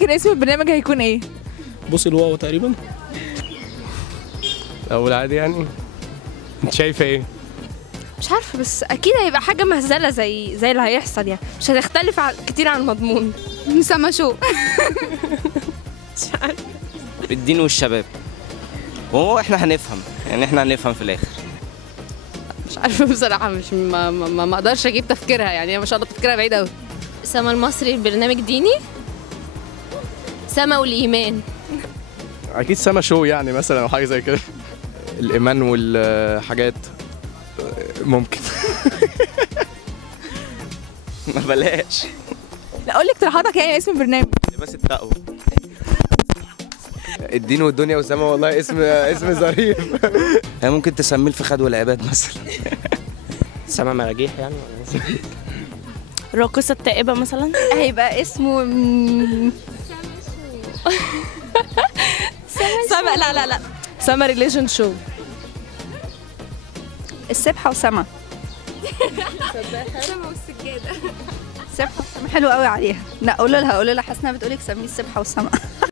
كان اسم البرنامج هيكون ايه؟ بص الواو تقريبا. اقول عادي يعني. انت شايفه ايه؟ مش عارفه، بس اكيد هيبقى حاجه مهزله زي اللي هيحصل، يعني مش هتختلف كتير عن المضمون. سما شو. مش عارفه. الدين والشباب. وهو احنا هنفهم، يعني احنا هنفهم في الاخر. مش عارفه بصراحه، مش ما اقدرش اجيب تفكيرها، يعني ما شاء الله تفكيرها بعيد قوي. سما المصري برنامج ديني. سما والايمان. اكيد سما شو يعني مثلا او حاجه زي كده. الايمان والحاجات ممكن. ما بلاش. لا قول لي اقتراحاتك يعني اسم البرنامج. بس اتقوا. الدين والدنيا وسما، والله اسم ظريف. ممكن تسميه الفخاد والعباد مثلا. سما مراجيح يعني. الراقصه التائبه مثلا. هيبقى اسمه سما لا سما ريليشن شو. السبحة وسما. سما والسجاده. السبحة وسما حلو قوي عليها. لا قول لها حاسه انها بتقولك سميه السبحة وسما.